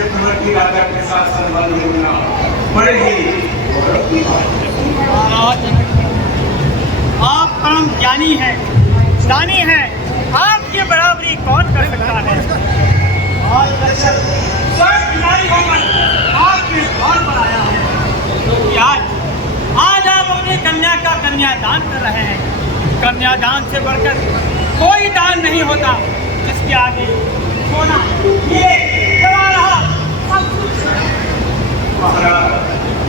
चक्रवर्ती राजा के साथ संबंध जोड़ना बड़े ही गौरव की बात है। आप परम ज्ञानी हैं, दानी हैं, आपकी बराबरी कौन कर सकता है। आज दशरथ स्वयं नारी होकर आपके द्वार पर आया है, क्योंकि आज आप अपनी कन्या का कन्यादान कर रहे हैं। कन्यादान से बढ़कर कोई दान नहीं होता, जिसके आगे सोना ये रहा सब कुछ। महाराज,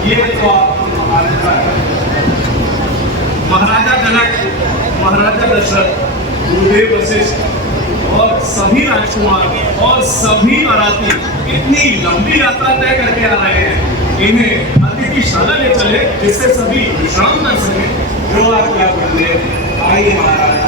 ये तो आपको महाराजा है। महाराजा जनक, महाराजा दशरथ, गुरुदेव वशिष्ठ और सभी राजकुमार और सभी मराठी इतनी लंबी यात्रा तय करके आ रहे हैं। इन्हें अतिथिशाला ले चले, जिससे सभी विश्राम कर सके। जो आप क्या बोले, आइए महाराज।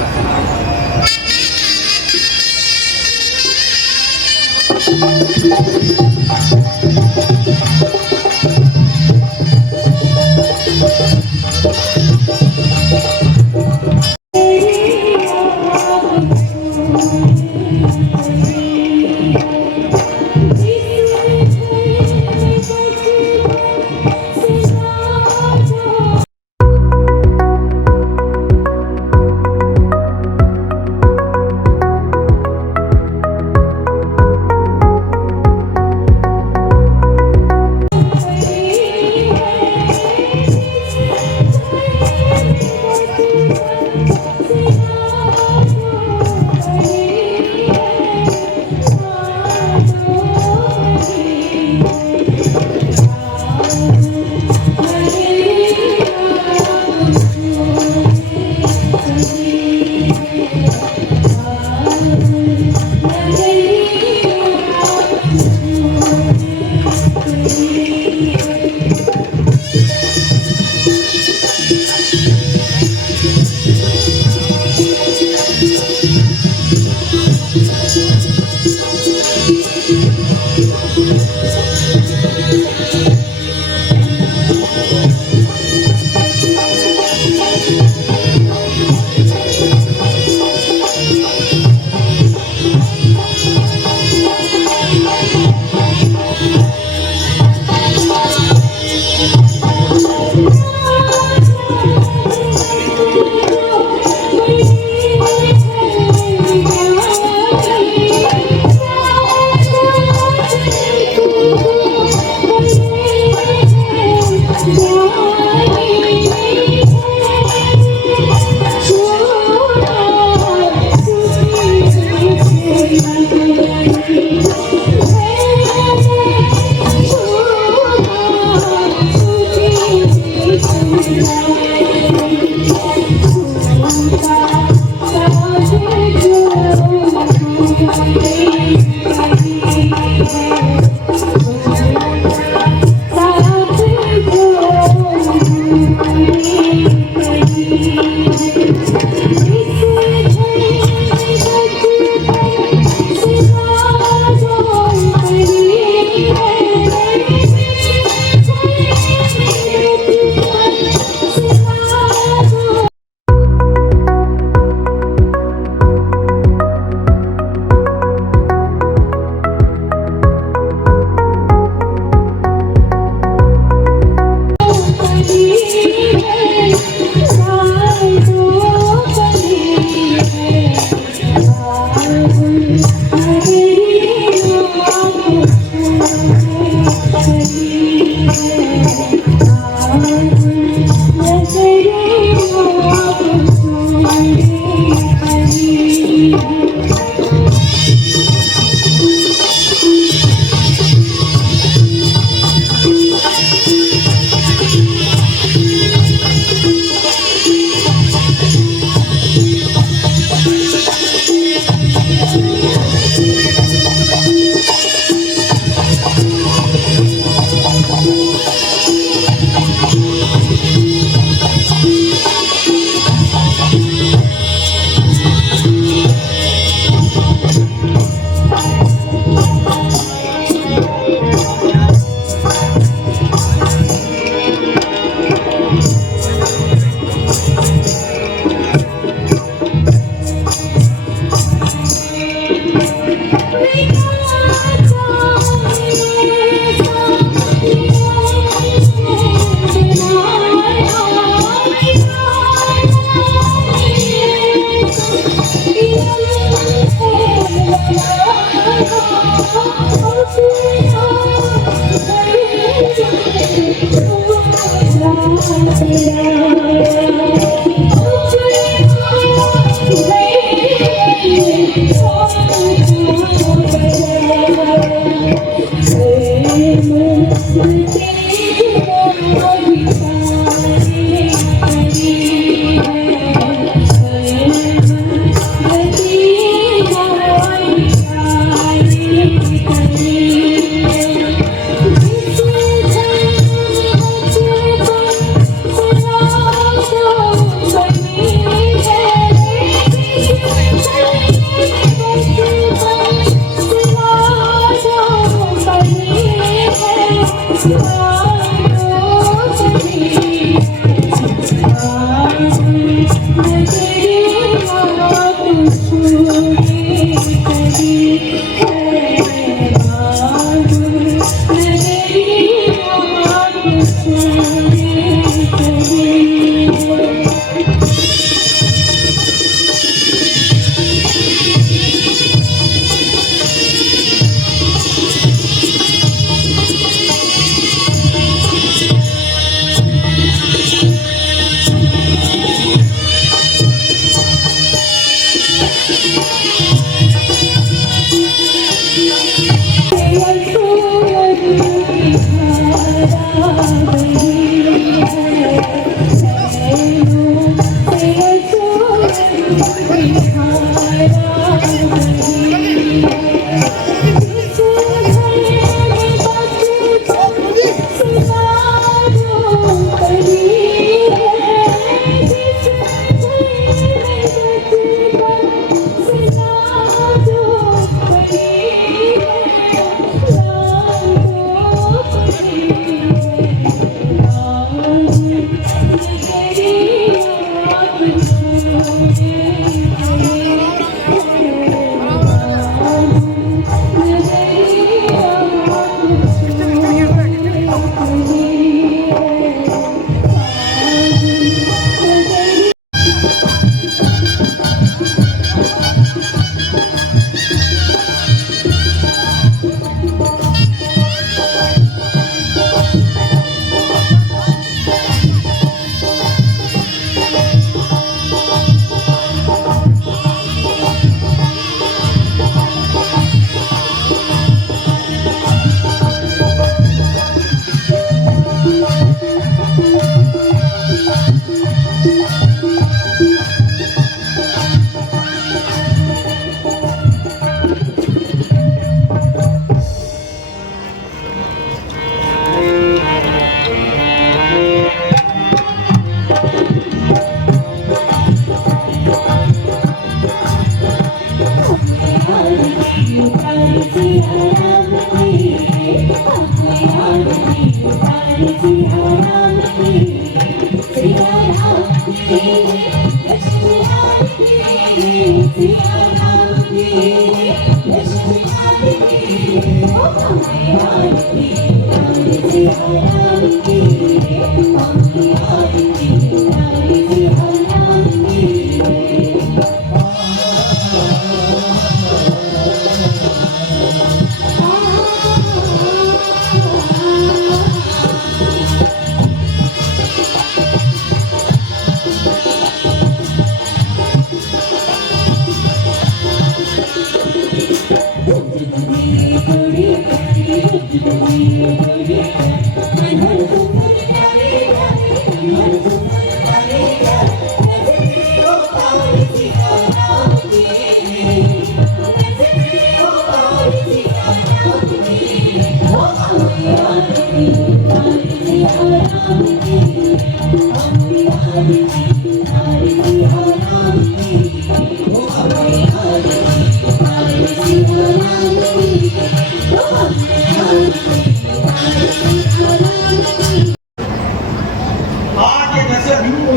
आज ये दशरथ हिंदू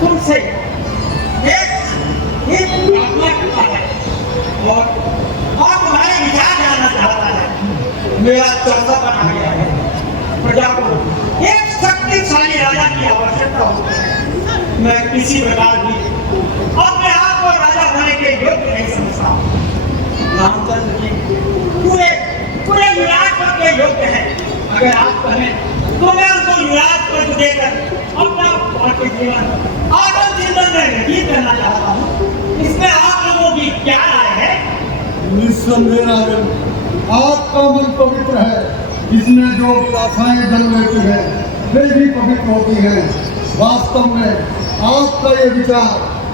तुमसे एक प्रार्थना करता है और तुम्हारे विचार जानना चाहता है। मेरा चौथा बना गया है, प्रजा को एक शक्तिशाली राजा की आवश्यकता होती है। मैं किसी प्रकार भी अपने आप को राजा होने के योग्य नहीं समझता। रामचंद्र जी पूरे पूरे विराट के योग्य है। अगर आप कहें तो मैं उनको युवराज पद देकर अपना पार्टी जीवन आदम चिंतन में व्यतीत करना चाहता हूँ। इसमें आप लोगों की क्या राय है? निस्संदेह राजन, आपका मन पवित्र है। इसमें जो आशाएं जन्म लेती है वे भी पवित्र होती हैं। वास्तव में आपका ये विचार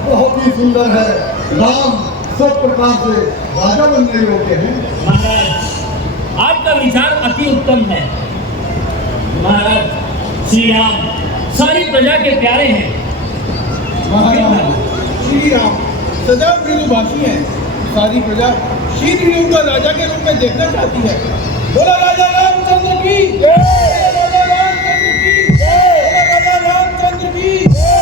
बहुत ही सुंदर है। राम सब प्रकार से राजा बनने योग्य हैं। महाराज, आपका विचार अति उत्तम है। महाराज, श्री राम सारी प्रजा के प्यारे हैं। महाराज, श्री राम सदा मृदुभाषी हैं। सारी प्रजा शीघ्र ही उनको राजा के रूप में देखना चाहती है। बोला राजा रामचंद्र की जय, बोला राजा रामचंद्र की जय, बोला राजा रामचंद्र की जय।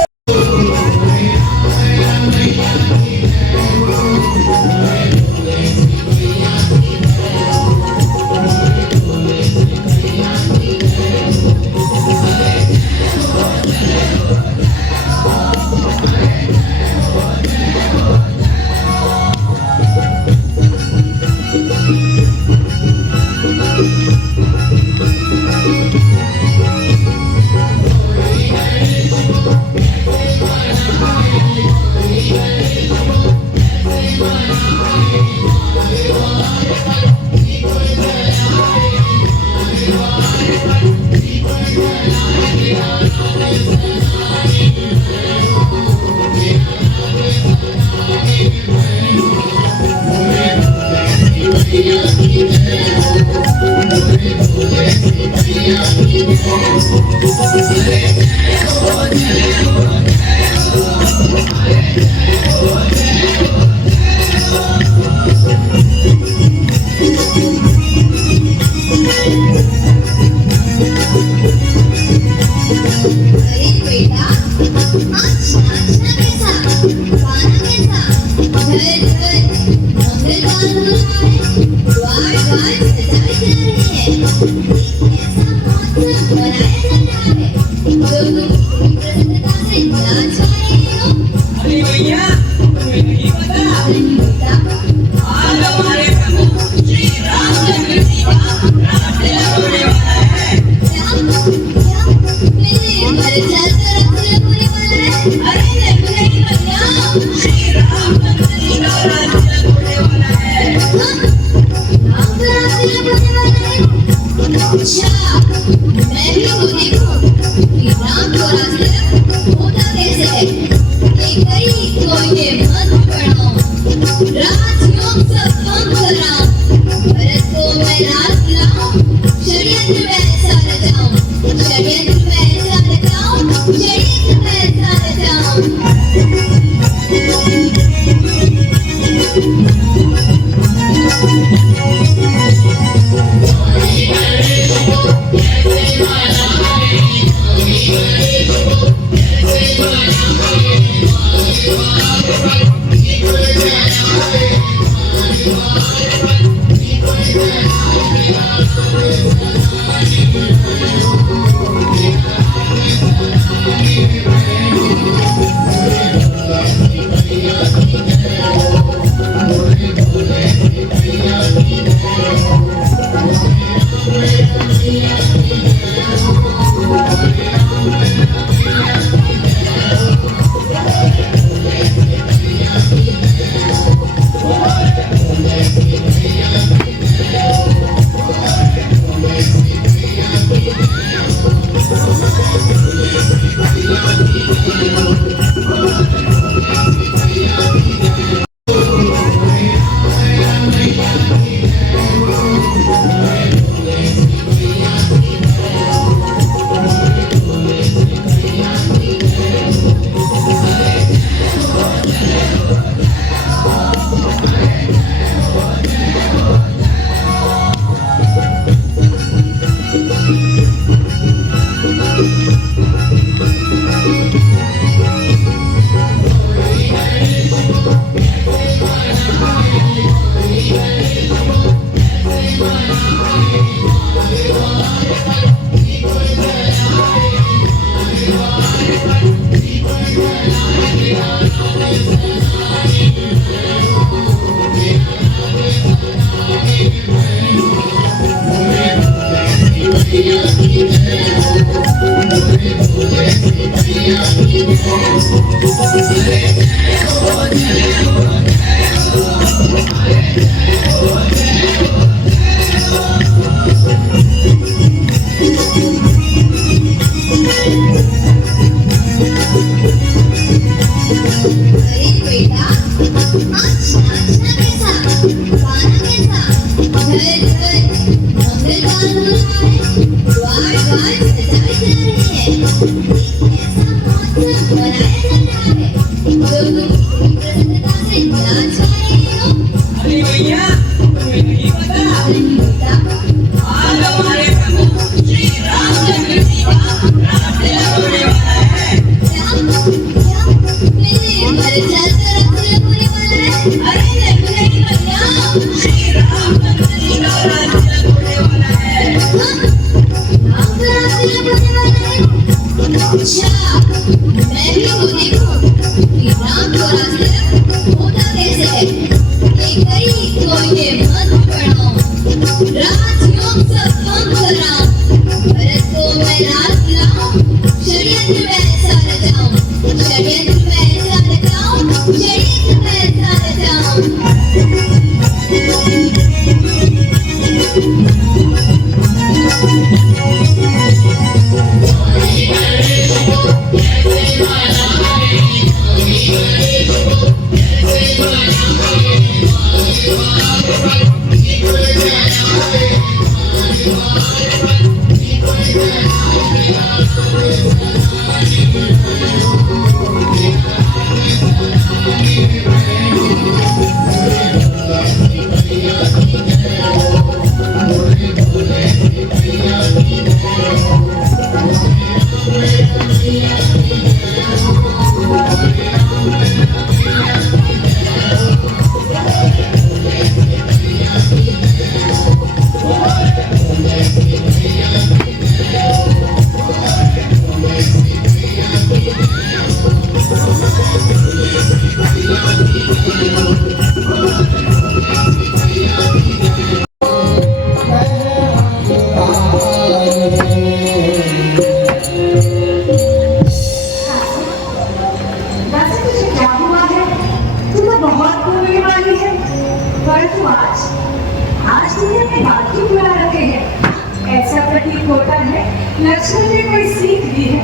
लक्ष्मण ने कोई सीख दी है।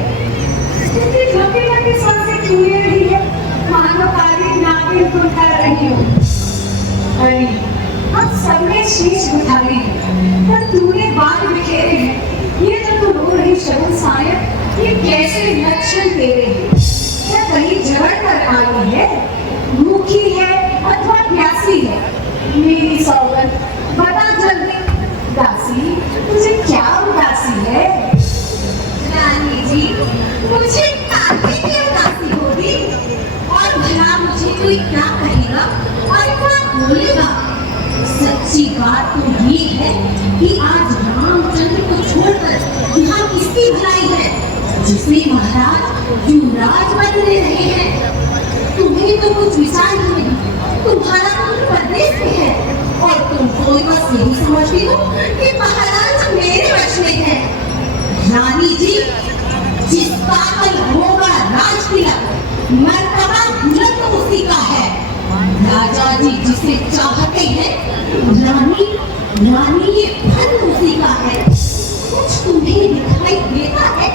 इतनी लंबी लंबी सांसें क्यों ले रही है? मानो काली नागिन को उठा रही हो। अरे अब सबने शीश उठा ली है, पर तूने बाल बिखेरे हैं। ये तो तू रो रही शगुन सायब, ये कैसे लक्षण तेरे हैं? क्या कहीं झगड़ कर आई है? भूखी है अथवा प्यासी है? मेरी सौगंध बता जल्दी, दासी तुझे क्या उदासी है? रानी जी, मुझे काहे की उदासी होगी? और भला मुझे कोई क्या कहेगा और क्या बोलेगा? सच्ची बात तो ये है कि आज रामचंद्र को छोड़कर यहाँ किसकी भलाई है, जिसमें महाराज युवराज बन रहे हैं। तुम्हें तो कुछ विचार ही नहीं, तुम्हारा पुत्र परदेश में है और तुम कोई बस यही समझती हो कि महाराज मेरे वश में है। रानी जी, जिसका कल होगा राज तिलक, मर्तबा बुलंद तो उसी का है। राजा जी जिसे चाहते हैं, रानी ये फल उसी का है। कुछ तुम्हें दिखाई देता है,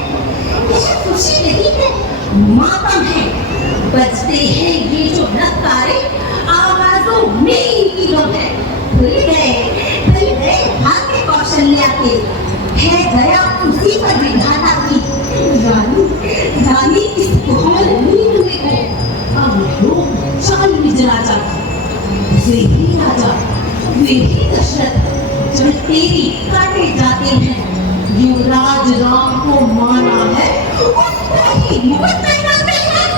यह खुशी नहीं है, मातम है। बजते हैं ये जो नगारे, आवाजों में इनकी गम है। भूल गए भाग्य कौशल्या के, है दया उसी पर विधाता की। रानी इस कोमल नींद में है, अब लोग चाल निज राजा, वे ही दशरथ जो तेरी काटे जाते हैं। युवराज राम को माना है, उसको ही मुकुट पहनाते हैं।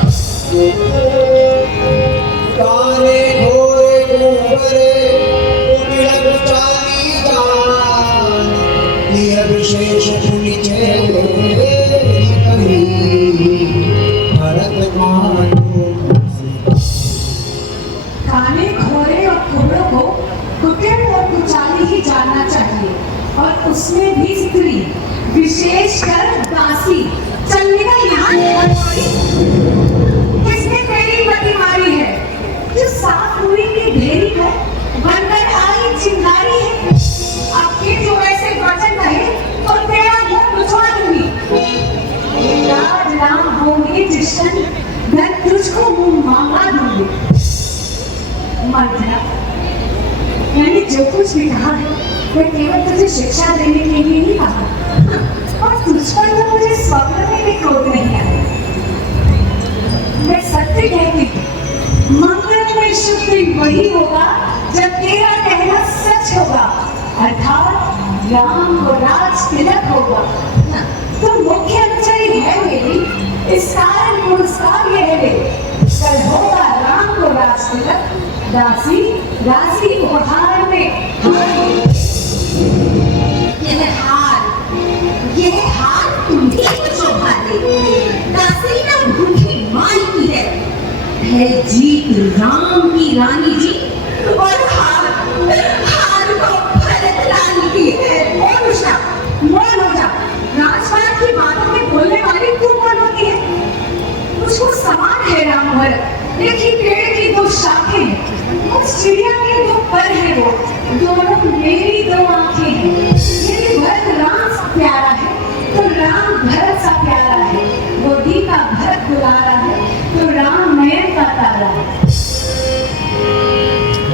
काने घोरे घूंघरे उजड़ चाली जान, ये विशेष पुनिचे कही भरत मानो। काने घोड़े और घोड़ों को कुटिल और कुचाली ही जानना चाहिए, और उसमें भी स्त्री, विशेषकर दासी। चलने का यहाँ किसने तेरी मति मारी है, जो साफ हुई की ढेरी को बनकर आई चिंगारी है। अब ये जो ऐसे वचन कहे तो तेरा मुंह बुझवा दूंगी। राज राम होंगे जिशन, मैं तुझको मुंह मांगा दूंगी। मर्दना, मैंने जो कुछ भी कहा है वह केवल तुझे शिक्षा देने के लिए ही कहा, और तुझ पर तो मुझे स्वप्न में भी क्रोध नहीं आया। मैं सत्य कहती हूँ, मंगलमय शुभ दिन वही होगा जब तेरा कहना सच होगा, अर्थात राम को राज तिलक होगा। तो मुख्य अनुचरी है मेरी, इस कारण पुरस्कार यह ले, कल होगा राम को राज तिलक। दासी उपहार में यह हार तुम्हें को शोभा दे। दासी ना भूखी माई की है जीत राम की रानी जी, और हार को भरत रानी की है। मौन हो जा, राजपाट की बातों में बोलने वाली तू कौन होती है? मुझको समान है राम भरत, लेकिन पेड़ की दो शाखें, उस चिड़िया के दो पर है, वो दोनों मेरी दो आंखें हैं। यदि भरत राम सा प्यारा है तो राम भरत सा प्यारा है, गोदी का भरत दुलारा है तो राम नयन का तारा है।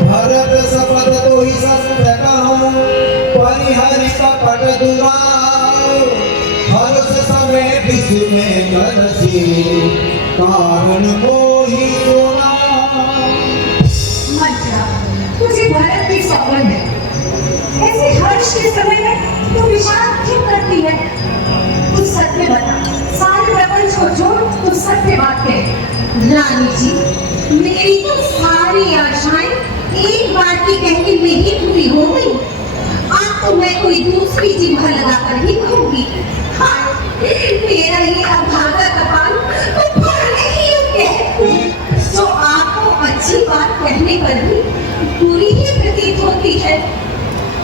भरत सपथ तो ही सत्य कहूँ, परिहरि कपट दुराऊ। हर्ष समय विस्मय करसी, कारण मोहि सुना। मज्जा, तुझे भरत की सौगंध है, ऐसे हर्ष के समय में तू विषाद क्यों करती है? तू सत्य बता, सारे प्रपंच को छोड़ तू सत्य बात कह। रानी जी, मेरी तो सारी आशाएं एक बार की कहने में ही पूरी हो गई। आज तो मैं कोई दूसरी जिम्हा लगाकर ही कहूंगी। हाँ, मेरा ये अभागा कपाल तो फाड़ने ही योग्य है, जो आपको अच्छी बात कहने पर भी बुरी ही प्रतीत होती है।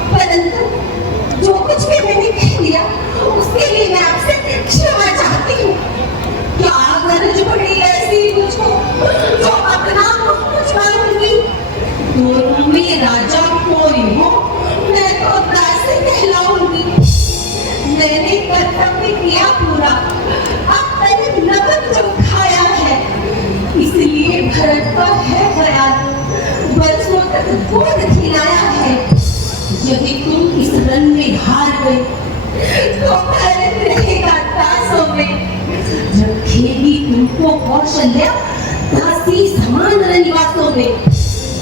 परंतु जो कुछ भी मैंने कह दिया उसके लिए मैं आपसे क्षमा चाहती हूँ। क्या गरज पड़ी ऐसी मुझको जो अपना मुख मुझवा लूंगी? दोनों में राजा कोई हो, मैं तो दासी कहलाऊंगी। मैंने कर्तव्य किया पूरा, अब मैंने नमक जो खाया है, इसलिए भरत पर है ख्याल, बरसों तक गोद खिलाया है। यदि तुम इस रण में हार गए तो भरत रहेगा दासों में, रखेगी तुमको कौशल्या दासी समान रनिवासों में।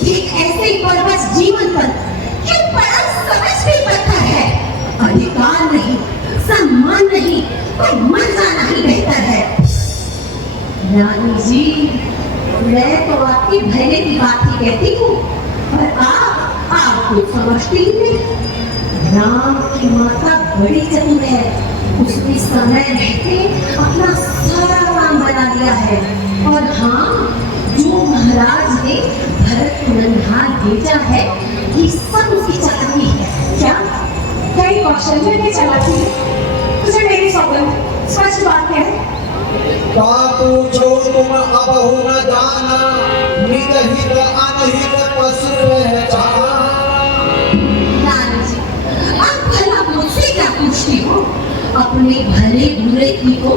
ठीक ऐसे ऐसे पर बस जीवन पर क्यों पड़ा समझ में पत्थर है। अधिकार नहीं, सम्मान नहीं, तो मर जाना ही बेहतर है। रानी जी, मैं तो आपकी भले की बात ही कहती हूँ, पर आप कुछ समझती ही नहीं। राम की माता बड़ी चतुर है, उसने समय रहते अपना सारा काम बना लिया है। और हाँ, जो महाराज ने भरत को नन्हार भेजा है, ये सब उसकी चालाकी है। क्या कई कौशल्य में चलाती है? तुझे मेरी सौगंध, स्पष्ट बात क्या है? का पूछो तुम अबहु न जाना, नित हित अनहित पशु पहचाना। नानी जी, आप भला मुझसे क्या पूछती हो? अपने भले बुरे की को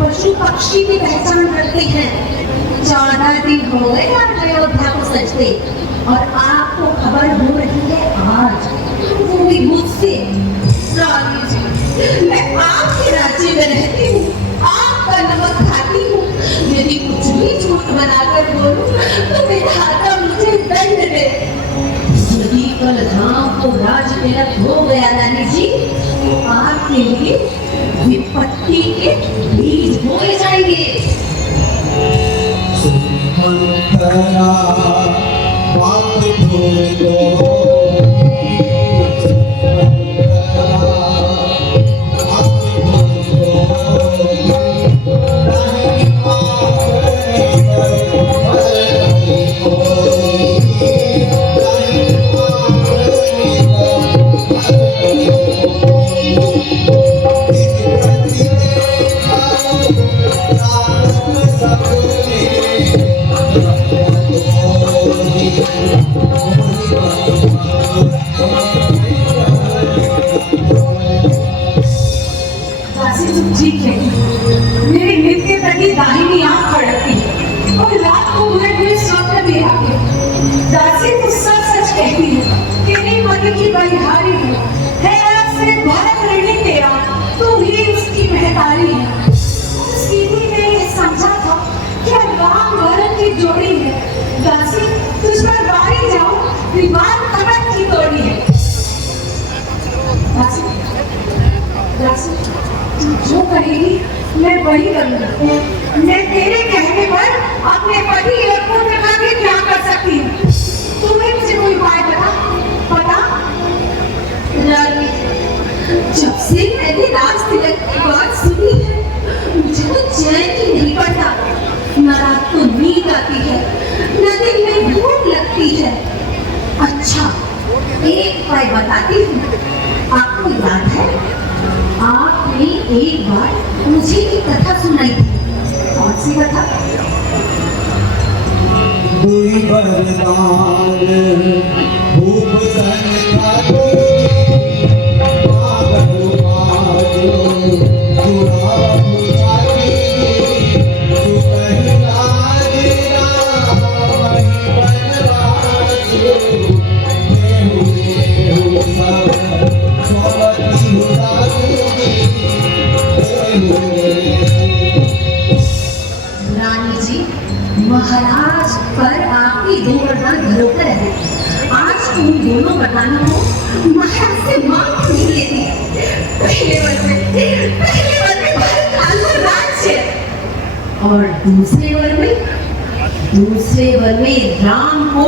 पशु पक्षी की पहचान करते हैं। 14 दिन हो गए आप अयोध्या को सजते, और आपको खबर हो रही है आज, वो भी मुझसे। रानी जी, मैं आपके राज्य में रहती हूँ, आपका नमक खाती हूँ। यदि कुछ भी झूठ बनाकर बोलूं तो विधाता मुझे दंड दे। यदि कल राम को राज तिलक हो गया रानी जी, तो आपके लिए विपत्ति के बीज बोए जाएंगे। सुमंथरा बात धोए दो, ठीक है, मेरी नित्य तकी दाहिनी आंख फड़कती है और रात को मुझे स्वप्न भी आते। दासी तो सच सच कहती है, तेरी मति की बलिहारी है से भरत ऋणी तेरा, तू ही उसकी महतारी है। सीधी ने ये समझा था कि राम भरत की जोड़ी है। दासी, तुझ पर बारी जाओ, विवाद कमर की तोड़ी है। दासी, दासी, तू जो कहेगी मैं वही करूंगा। मैं तेरे कहने पर अपने पति और पुत्र का भी त्याग कर सकती हूँ। तुम्हें मुझे कोई उपाय बता। रानी, जब से मैंने राज तिलक की बात सुनी है, मुझे तो चैन ही नहीं पड़ता। न रात को नींद आती है, न दिन में भूख लगती है। अच्छा, एक उपाय बताती हूँ। आपको याद है, आपने एक बार मुझे एक कथा सुनाई थी। कौन सी कथा? दुई बरदान भूप सन खातो, पागल पागो जुड़ा बुझाती, सुतहि लाज रामहि बनवासु, देहु देहु सब स्वपति हुदासुनि, देहु रानी जी, महाराज पर आपकी 2 वरदान घरों पर है। आज उन दोनों वरदानों को महाराज से मांग नहीं लेती। पहले वर में भरत लाल को राज्य, और दूसरे वर में राम को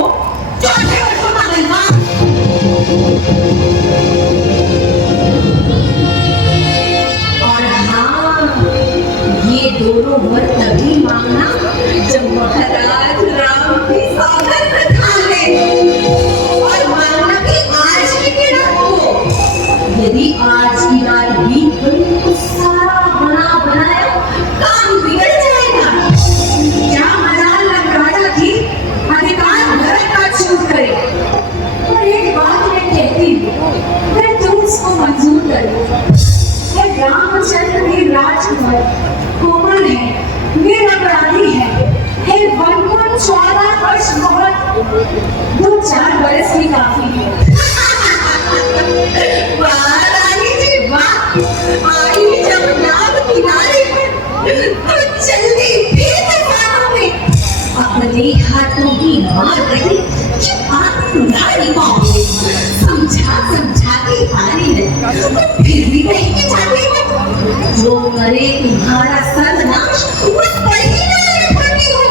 चौथे वर्षों का वनवास। और हाँ, ये दोनों वर तभी मांगना जब महाराज राम की सौगंध खा ले, और मांगना कि आज ही की रात को। यदि आज की रात बीत गई तो सारा बना बनाया काम बिगड़ जाएगा। क्या मजाल राजा थी अधिकार भरत का छूट करे। और एक बात मैं कहती हूँ, मैं तुम उसको मंजूर करूँ। रामचंद्र भी राजकुमार कोमल है, निरपराधी है। वन को 14 वर्ष बहुत, 2-4 बरस भी काफी है। वाह रानी जी वाह, आई जब नाव किनारे पर तो जल्दी फिर तूफानों में अपने हाथों की मार रही कि आप करे तुम्हारा सर्वनाश, उस परिणा में खड़ी हो।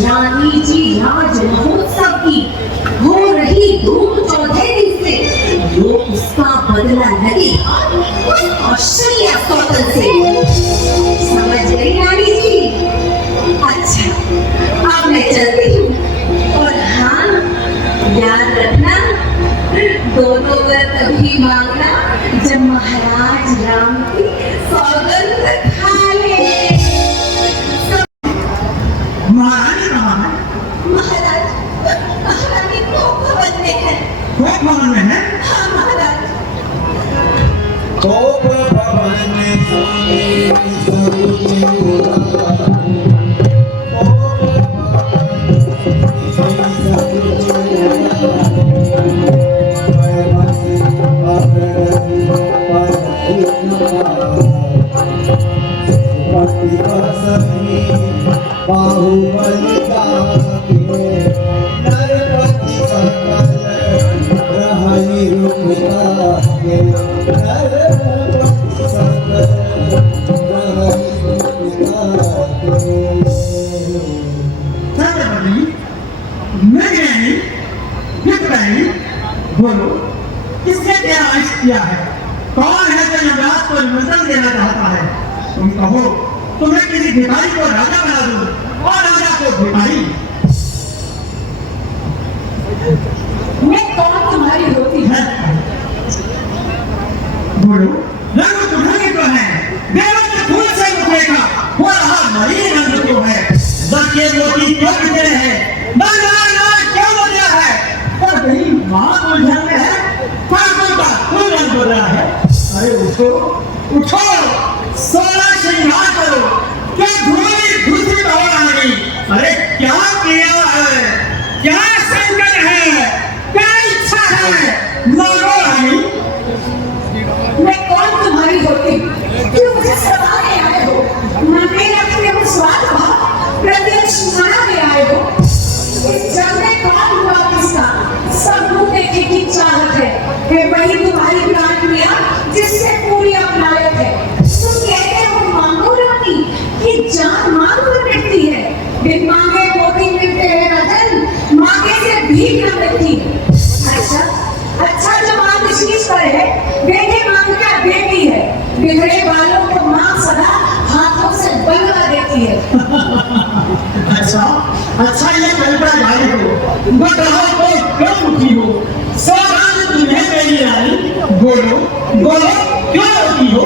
रानी जी राज महोत्सव की हो रही धूम चौथे दिन से जो उसका बदला लगेगा उस कौशल्या कौतल से। समझ गई रानी जी? अच्छा, अब मैं चलती हूँ। और हाँ, याद रखना, दोनों वर तभी मांगना जब महाराज राम की सौगंध खा ले। महारानी कहाँ है? महाराज, महारानी को भवन में है। कोप भवन में है? हाँ महाराज। कोप भवन में सोने बाहुबली जाके नरपति सकल रहनि रुकता के नरपति सकल रहनि रुकता के। छत्रपति, मेघरानी, विक्ररानी, बोलो, किसने तेरा आदेश किया है? कौन है जो यमराज को निमंत्रण देना चाहता है? तुम कहो तो मैं किसी भिखारी को राजा बना दूं और राजा को भिखारी। मैं कौन तुम्हारी होती है? बोलो, रंग तुम्हारी तो है, देवों के फूल से उठेगा, हो रहा मरी रंग तो है। बच्चे मोती क्यों बिगड़े हैं? लाल क्यों हो गया है? पर कहीं माँ को उलझन में है, पागल का कोई रंग बोल रहा है। अरे उठो, उठो, सोलह श्रृंगार करो, क्या दूसरी हो रानी? अरे क्या किया है? क्या संकट है? क्या इच्छा है? मांगो रानी। मैं कौन तुम्हारी होती? क्यों मुझे सताने आए हो? मांगे रखने को स्वाद भाव प्रत्यक्ष मनाने आए हो? इस जग में कौन हुआ किसका? सब मुंह देखे की चाहत है वही तुम्हारी प्राण प्रिया जिससे पूरी अपनायत है। तुम कहते हो मांगो रानी कि जान मांग कर मिटती है। बिन मांगे मोती मिलते हैं राजन, मांगे से भीख न मिलती। अच्छा, अच्छा जो मांग शीश पर है, बेटे मांग क्या बेटी है। बिगड़े बालों को मां सदा हाथों से बनवा देती है। अच्छा, अच्छा ये कल्पना जारी हो, बताओ तो क्यों दुखी हो? सौगात तुम्हें मेरी रानी, बोलो, बोलो क्यों दुखी हो?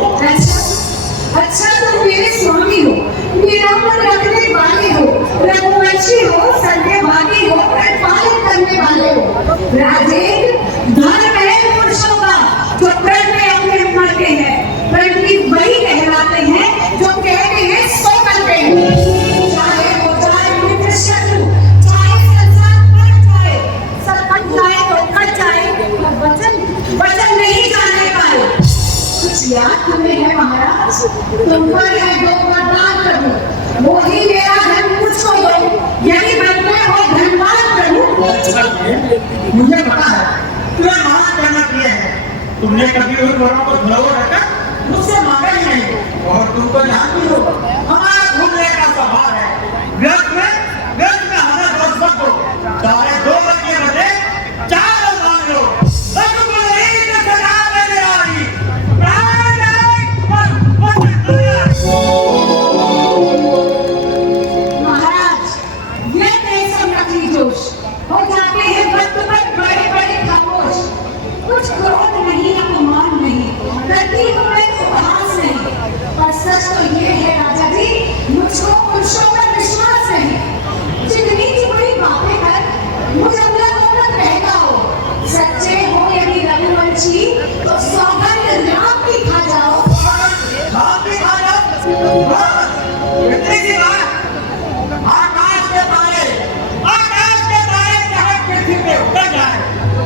अच्छा तुम मेरे स्वामी हो, मेरा मन रखने वाले हो, रघुवंशी हो, सत्यवादी हो, पालन करने वाले हो। राजेंद्र धर्म है पुरुषों का जो प्रण में अपने मरते हैं, परंतु वही कहलाते हैं जो कहते हैं सो करते हैं। चाहे हो जाए मित्र शत्रु, चाहे संसार बढ़ जाए, सब कट जाए तो कट जाए, वचन नहीं जाने पाए। कुछ याद तुम्हें है महाराज? तुम पर है दो वरदान प्रभु, वो ही मेरा धन मुझको दो, यही बनते हो धनवान प्रभु। मुझे पता है तुम्हें महान करना किया है। तुमने कभी उन वरों को धुलाओ रखा मुझसे मांगा ही नहीं। और तुम तो जानती हो हमारा घूमने का स्वभाव है। व्यर्थ में हमें दोस्त मत दो, चाहे 2 बजे बजे 4 मांग लो। महाराज ये कैसा नकली जोश हो जाते हैं वक्त पर बड़े बड़े खामोश। कुछ क्रोध नहीं, अपमान नहीं, प्रतीक में उपहास नहीं, पर सच तो ये है राजा जी, मुझको पुरुषों पर विश्वास नहीं। जितनी चिपड़ी बातें कर मुझ अमला को मत बहकाओ। सच्चे हो यदि रघुवंशी तो सौगंध राम की खा जाओ।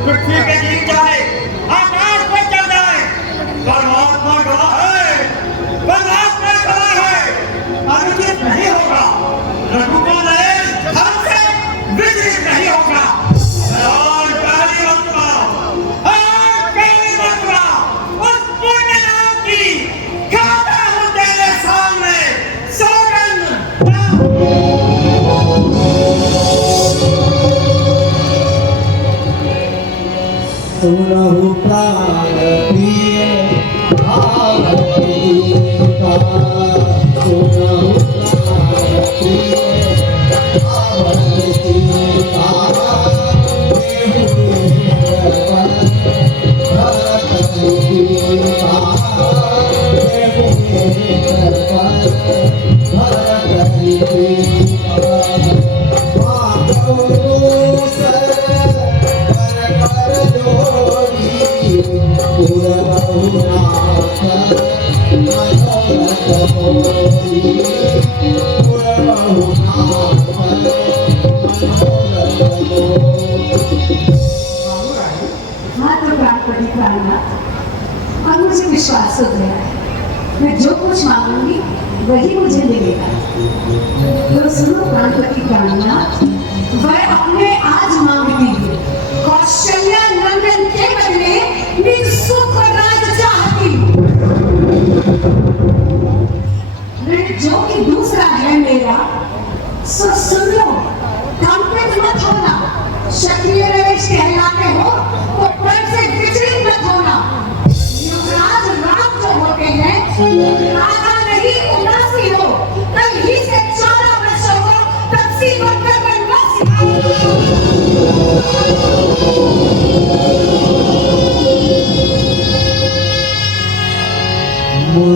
पृथ्वी पे गिर जाए, आकाश पे चढ़ जाए, परमात्मा गवाह है, परमात्मा गवाह है, अनुचित नहीं होगा। रघुकुल नयन हमसे विचलित नहीं होगा। और पहली मंत्रा उस पुण्य नाम की खाता हूँ तेरे सुनहु प्राण प्रिय भारती का सुनहु प्राण प्रिय भारती का हाँ तो बात बड़ी प्राणनाथ, अब मुझे विश्वास हो गया है मैं जो कुछ मांगूंगी वही मुझे मिलेगा। तो सुनो प्राणपति प्राणनाथ, वह अपने आज मांगती है कौशल्या नंदन के बदले निज सुख राज चाहती मैं जो कि दूसरा है मेरा। सो सुन लो, कंपित मत होना, क्षत्रिय रमेश कहलाते हो तो पद से विचलित मत होना। युवराज राम जो होते हैं राजा नहीं उदासी हो, कल ही से 14 वर्षों को तपसी बनकर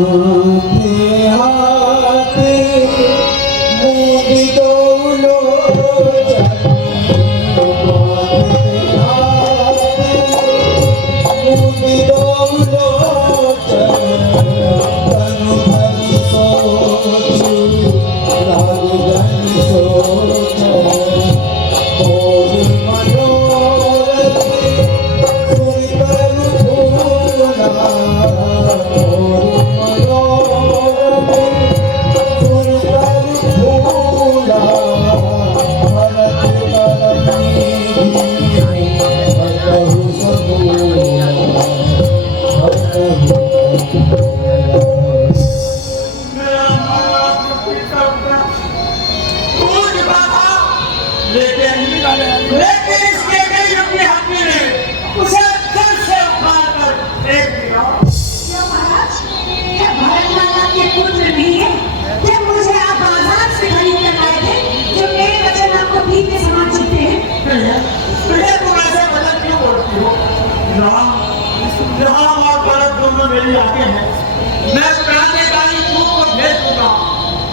माथे हाथे मोदी डोलो मोदी डोलो तनु धरि सोचु राजधन सोच और मनोरथ सुनि करु भूला लेकिन इसके लिए अपने हाथी ने उसे जल से उठाकर फेंक दिया। महाराज, क्या भरतमाला के पुत्र नहीं है? क्या मुझे आप बाजार से खरीद कर लाए थे, जो मेरे वचन आपको भीख के समान चुभते हैं? तुझे तुम ऐसे गलत क्यों बोलती हो? राम और भरत दोनों मेरी आगे हैं। मैं क्रांतिकारी दूत को भेज दूंगा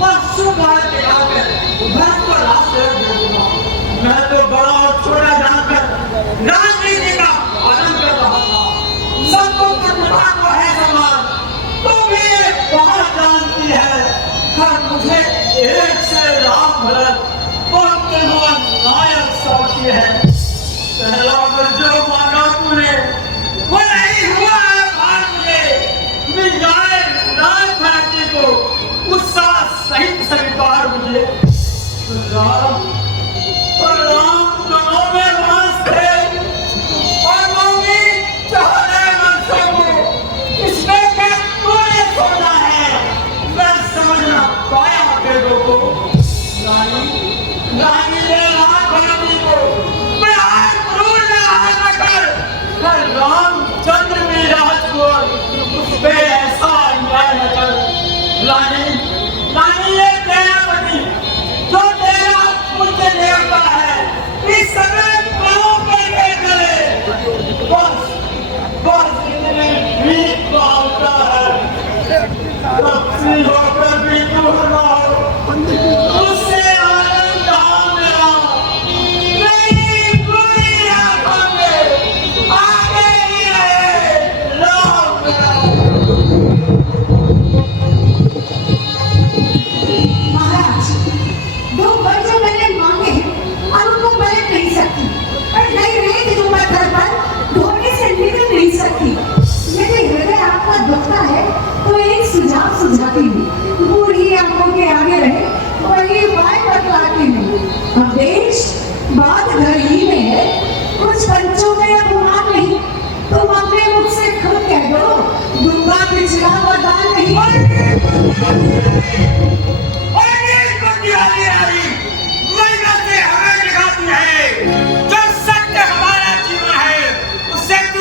और सुभाष के आकर भरत को रास्ते भेज दूंगा। मैं तो बड़ा और छोटा जानकर राजनीति का पालन कर रहा था। सबको पता को है समान, तो भी बहुत जानती है। हर मुझे एक से राम भरत और त्रिभुवन नायक समझती है। पहला पर जो मांगा तूने वो नहीं हुआ है। आज मुझे मिल जाए राज भरती को उत्साह सहित स्वीकार मुझे। राम दोनों में वास थे और मौनी चाहने मनसों को इसमें क्या तूने सोचा है? मैं समझना पाया भेदों को। रानी ने राम भरती को मैं आज क्रूर न कर रामचंद्र भी राजकुमार उस पे ऐसा अन्याय न कर। रानी ये दयावती जो तेरा पुत्र देवता है, इस समय पाँव पे गिर गए। बस इतने भीख मांगता है, तपसी होकर भी दूर न हो। उससे आनंद कहाँ मिला? नहीं पूरी आंखों में आगे ही रहे राम मेरा। महाराज, दो वर जो मैंने मांगे हैं, अब उनको पलट नहीं सकती और नई रेत जो पत्थर पर धोने से निकल नहीं सकती। यदि हृदय आपका दुखता है तो एक सुझाव सुझाती हूँ। बूढ़ी आंखों के आगे रहे वही उपाय बतलाती हूँ। अब देश बात घर ही में है, कुछ पंचों में अपमान नहीं। तुम अपने मुख से खुद कह दो, दूंगा पिछला वरदान नहीं। जो सत्य हमारा जीवन है, उससे तू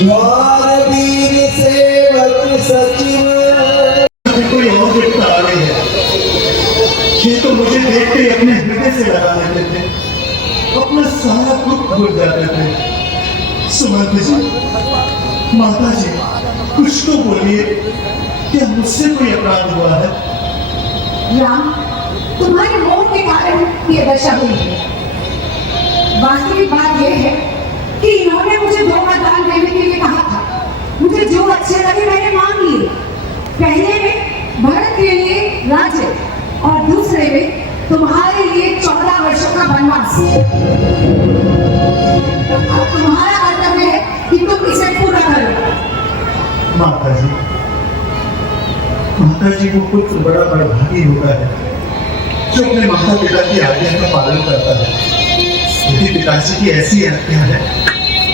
द्वार वीर सेवक सचिव कोई और देवता आ रही है, ये तो मुझे देखते ही अपने हृदय से लगा लेते थे, अपना सारा दुख भूल जाते थे। सुमंत जी, माता जी, कुछ तो बोलिए, क्या मुझसे कोई अपराध हुआ है? राम, तुम्हारे मोह के कारण ये दशा हुई है। वास्तविक बात यह है कि इन्होंने मुझे धोखा दान देने के लिए कहा था। मुझे जो अच्छे लगे मैंने मांग लिए। पहले में भरत के लिए राज्य और दूसरे में तुम्हारे लिए 14 वर्षों का वनवास। अब तुम्हारा कर्तव्य है कि तुम इसे पूरा करो। माता जी को पुत्र बड़ा भागी होता है जो अपने माता पिता की आज्ञा का पालन करता है। यदि पिताजी की ऐसी आज्ञा है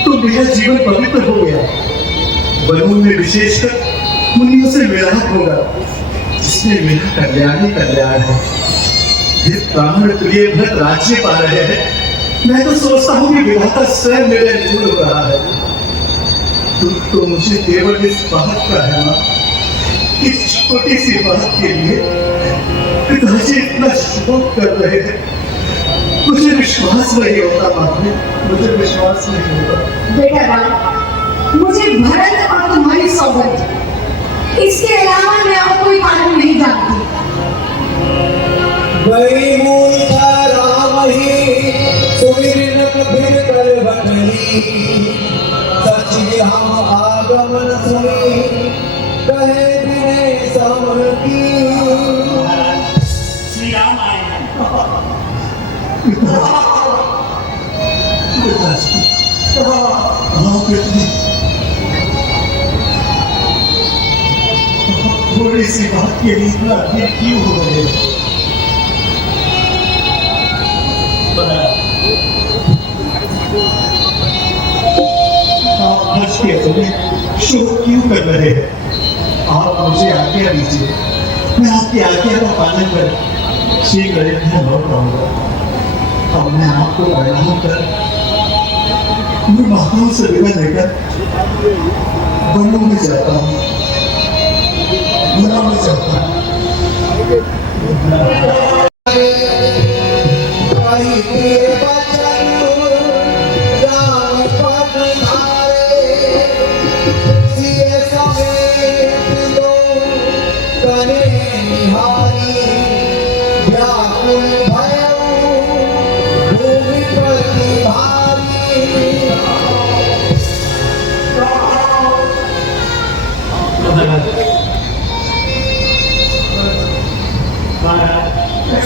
तो मेरा जीवन पवित्र हो गया। वनों में विशेषकर मुनियों से मिलाप होगा, जिसमें मेरा कल्याण ही कल्याण है। ये ब्राह्मण प्रिय भरत राज्य पा रहे हैं, मैं तो सोचता हूँ कि विधाता स्वयं मेरे अनुकूल हो रहा है। तुम तो मुझे केवल इस बात का है मां, इस छोटी सी बात के लिए पिताजी इतना शोक कर रहे हैं। मुझे विश्वास नहीं होता मां, मुझे विश्वास नहीं होता। बेटा राम, मुझे भरत और तुम्हारी सौगंध, इसके अलावा मैं और कोई कारण नहीं जानती। वही मूर्खा राम ही सुमिरन फिर कर बटनी, सच हम आगमन सुनी कहे बिने समर की। श्री राम आए हैं। थोड़ी सी बात के लिए इतना अधीर क्यों हो रहे हैं? आप हंस के अपने शोक क्यों कर रहे हैं? आप मुझे आज्ञा दीजिए, मैं आपकी आज्ञा का पालन कर शीघ्र अयोध्या लौट आऊंगा। और मैं आपको प्रणाम कर मैं माताओं से विदा लेकर वनों में जाता हूँ, वनों में जाता हूँ। भाई के बचन राम पद धारे, सिए समेत लो करे निहारी, व्याकुल भयो भूमि प्रति भारी। महाराज,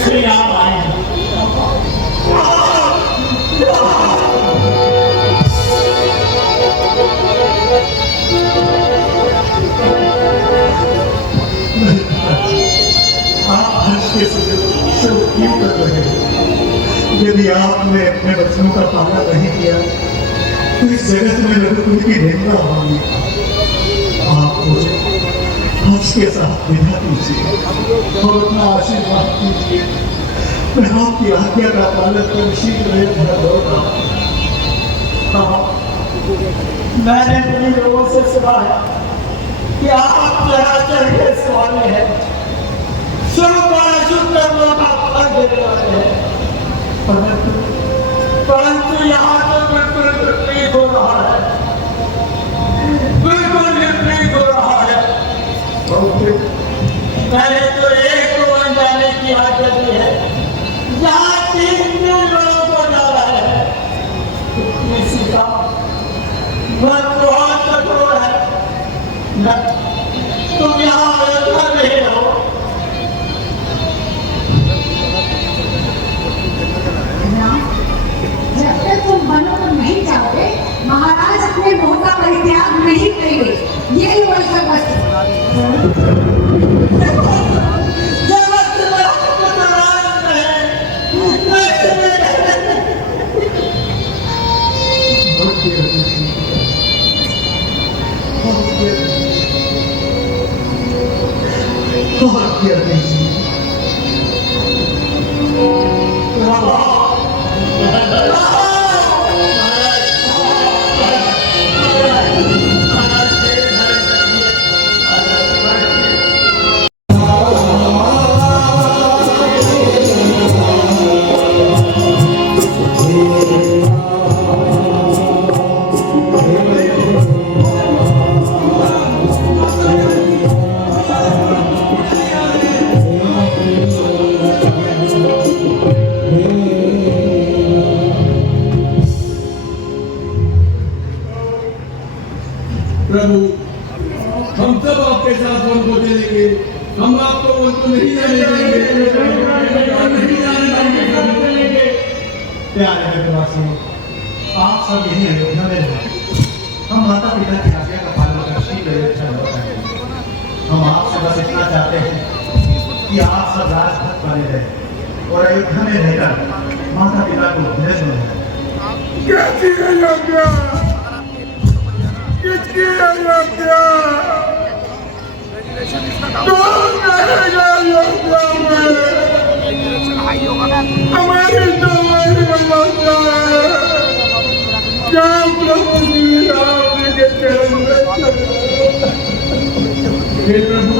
श्री राम आए हैं। आप हंस के शोक क्यों कर रहे हैं? यदि आपने अपने बच्चों का पालन नहीं किया तो इस जगत में रघुकुल की निंदा होगी। आप मुझे हंस के साथ विदा कीजिए और अपना आशीर्वाद कीजिए। मैं आपकी आज्ञा का पालन कर शीघ्र अयोध्या लौट आऊंगा। मैंने अपने लोगों से सुना है कि आप चराचर के स्वामी हैं, शुभ कर्मों का फल देने वाले हैं। परंतु यहाँ तो बिल्कुल विपरीत हो रहा है, बिल्कुल विपरीत हो रहा है। मैंने तो एक को बन जाने की आज्ञा दी है, यहाँ 3 लोगों को डाला है। किसी का मन बहुत कठोर है। तुम यहाँ अयोध्या नहीं रहो। राम, जब तक तुम वनों में नहीं जाओगे, महाराज अपने मोह का परित्याग नहीं करेंगे। यही वही महाराज प्रभु हम सब आपके साथ वन को चलेंगे, हम आपको वन को नहीं जाने देंगे, नहीं जाने देंगे। प्यारे देशवासियों, आप सब यही अयोध्या में हैं। हम माता पिता की आज्ञा का पालन कर श्री अयोध्या लौट आए। हम आपसे बस इतना चाहते हैं कि आप सब राजभक्त बने रहे और अयोध्या में रहकर माता पिता को भेज दें। कैसी अयोध्या, किसकी अयोध्या, कौन रहेगा अयोध्या में? हमारी तो वही अयोध्या है जहाँ प्रभु श्री राम जी के चरण में चले। हे प्रभु,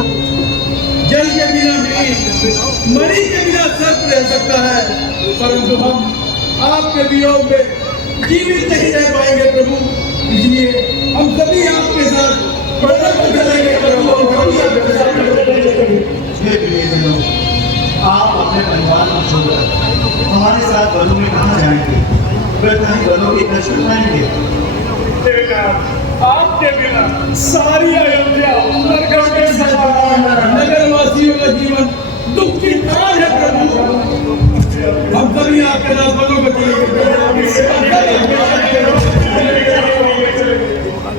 जल के बिना मीन, मणि के बिना सर्प रह सकता है, परंतु हम आपके वियोग में जीवित नहीं रह पाएंगे प्रभु। इसलिए हम सभी आपके साथ चलेंगे प्रभु। हे प्रियजनों, आप अपने परिवार को छोड़कर हमारे साथ वनों में कहाँ जाएंगे? व्यर्थाही वनों के कष्ट उठाएंगे। आपके बिना सारी अयोध्या नरक के समान है। नगर वासियों का जीवन दुख की काल है प्रभु। हम सभी आपके साथ वनों में चलेंगे।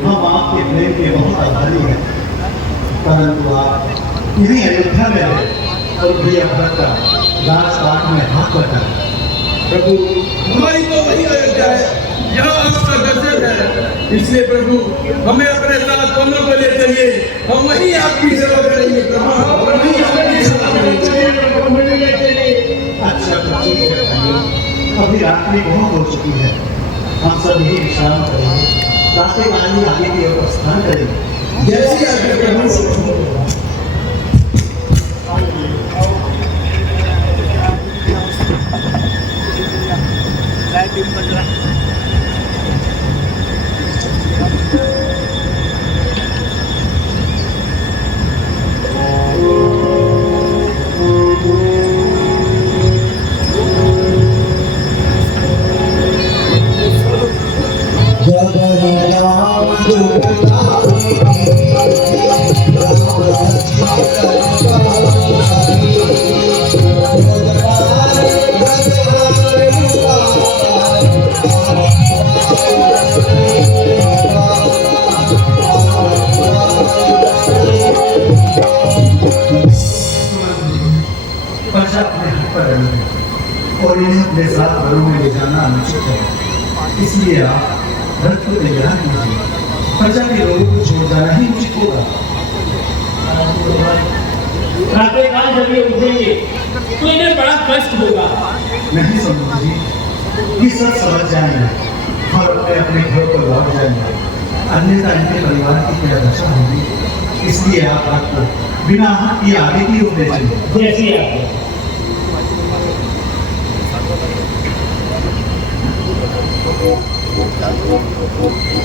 हम आपके प्रेम के बहुत आभारी हैं, परंतु आप यही अयोध्या में रहे और भैया भरत का राजपाट में हाथ बटा। प्रभु, हमारी तो वही अयोध्या है जहाँ आपका दर्शन है। इसलिए प्रभु, हमें अपने साथ वनों को ले चलिए। हम वहीं आपकी सेवा करेंगे प्रभु, वहीं आपकी सेवा करेंगे। अच्छा तो ठीक है भाइयों, अभी रात्रि बहुत हो चुकी है, हम सब यही विश्राम करेंगे। रात्रि काली आगे की ओर प्रस्थान करेंगे। जैसी आज्ञा प्रभु। और इन्हें अपने साथ घरों में ले जाना अनुचित है, इसलिए आप रथ को तैयार कीजिए। प्रजा के लोगों को छोड़ जाना ही उचित होगा। प्रातःकाल जब ये उठेंगे तो इन्हें बड़ा कष्ट होगा। नहीं समझिए, ये सब समझ जाएंगे और अपने अपने घर पर लौट जाएंगे, अन्यथा इनके परिवार की क्या दशा होगी। इसलिए आप आपको बिना हाथ किए आगे की ओर ले चलिए। जैसी आप Thank you.